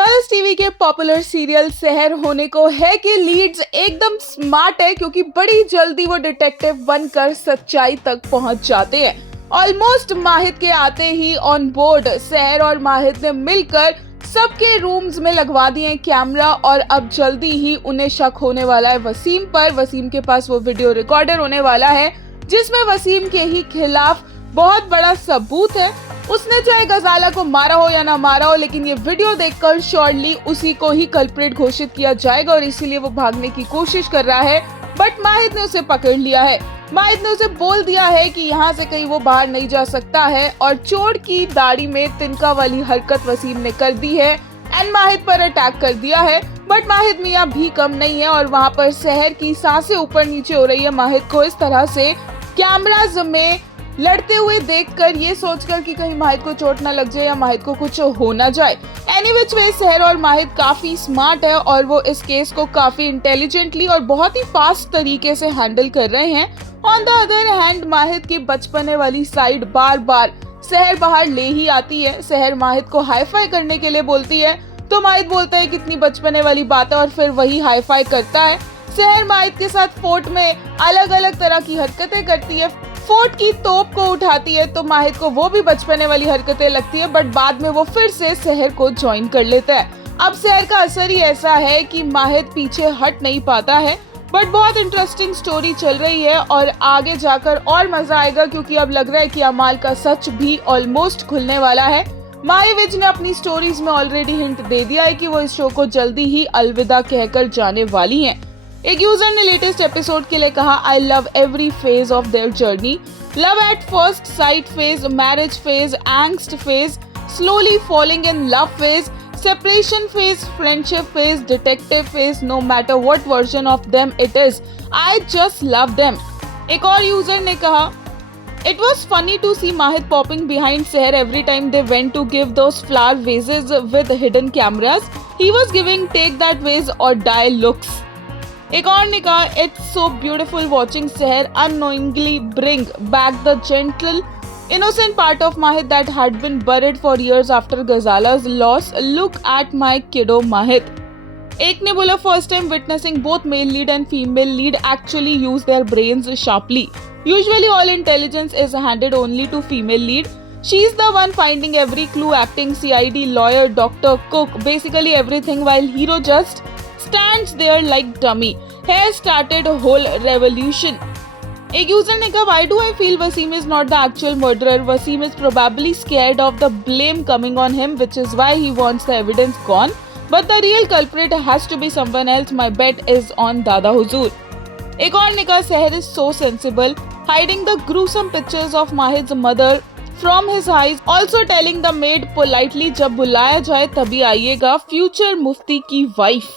Colors TV के popular serial सहर होने को है कि लीड्स एकदम स्मार्ट है क्योंकि बड़ी जल्दी वो डिटेक्टिव बनकर सच्चाई तक पहुंच जाते हैं। ऑलमोस्ट माहिद के आते ही ऑन बोर्ड सहर और माहिद ने मिलकर सबके रूम्स में लगवा दिए कैमरा और अब जल्दी ही उन्हें शक होने वाला है वसीम पर। वसीम के पास वो वीडियो रिकॉर्डर होने वाला है जिसमें वसीम के ही खिलाफ बहुत बड़ा सबूत है। उसने चाहे गजाला को मारा हो या ना मारा हो, लेकिन ये वीडियो देखकर श्योरली उसी को ही कल्प्रिट घोषित किया जाएगा और इसीलिए वो भागने की कोशिश कर रहा है। बट माहिद ने उसे पकड़ लिया है। माहिद ने उसे बोल दिया है कि यहाँ से कहीं वो बाहर नहीं जा सकता है और चोर की दाढ़ी में तिनका वाली हरकत वसीम ने कर दी है एंड माहिद पर अटैक कर दिया है। बट माहिद मियाँ भी कम नहीं है और वहाँ पर सहर की सांसें ऊपर नीचे हो रही है माहिद को इस तरह से कैमराज में लड़ते हुए देखकर, ये सोचकर कि कहीं माहिद को चोट ना लग जाए या माहिद को कुछ हो ना जाए। एनीवेज वे सहर और माहिद काफी स्मार्ट है और वो इस केस को काफी इंटेलिजेंटली और बहुत ही फास्ट तरीके से हैंडल कर रहे हैं। ऑन द अदर हैंड माहिद की बचपने वाली साइड बार बार सहर बाहर ले ही आती है। सहर माहिद को हाई फाई करने के लिए बोलती है तो माहिद बोलता है कितनी बचपने वाली बात है और फिर वही हाई फाई करता है। सहर माहिद के साथ फोर्ट में अलग अलग तरह की हरकतें करती है। फोर्ट की तोप को उठाती है तो माहिद को वो भी बचपने वाली हरकतें लगती है, बट बाद में वो फिर से सहर को ज्वाइन कर लेता है। अब सहर का असर ही ऐसा है कि माहिद पीछे हट नहीं पाता है। बट बहुत इंटरेस्टिंग स्टोरी चल रही है और आगे जाकर और मजा आएगा क्योंकि अब लग रहा है कि अमाल का सच भी ऑलमोस्ट खुलने वाला है। माही विज ने अपनी स्टोरीज में ऑलरेडी हिंट दे दिया है कि वो इस शो को जल्दी ही अलविदा कहकर जाने वाली हैं। एक यूजर ने लेटेस्ट एपिसोड के लिए कहा, I love every phase of their journey, love at first sight phase, marriage phase, angst phase, slowly falling in love phase, separation phase, friendship phase, detective phase, no matter what version of them it is, I just love them. एक और user ने कहा, it was funny to see Mahid popping behind Seher every time they went to give those flower vases with hidden cameras. He was giving take that vase or die looks. एक और ने कहा, it's so beautiful watching Seher unknowingly bring back the gentle, innocent part of Mahid that had been buried for years after Ghazala's loss. Look at my kiddo Mahid. एक ने बोला, first time witnessing both male lead and female lead actually use their brains sharply. Usually all intelligence is handed only to female lead. She's the one finding every clue, acting CID, lawyer, doctor, cook, basically everything, while hero just stands there like dummy. Here started a whole revolution. एक user ने कहा, why do I feel Wasim is not the actual murderer? Wasim is probably scared of the blame coming on him, which is why he wants the evidence gone. But the real culprit has to be someone else. My bet is on Dada Huzur. एक और ने कहा, Seher is so sensible, hiding the gruesome pictures of Mahid's mother from his eyes, also telling the maid politely जब बुलाया जाए तभी आइएगा, future मुफ्ती की wife.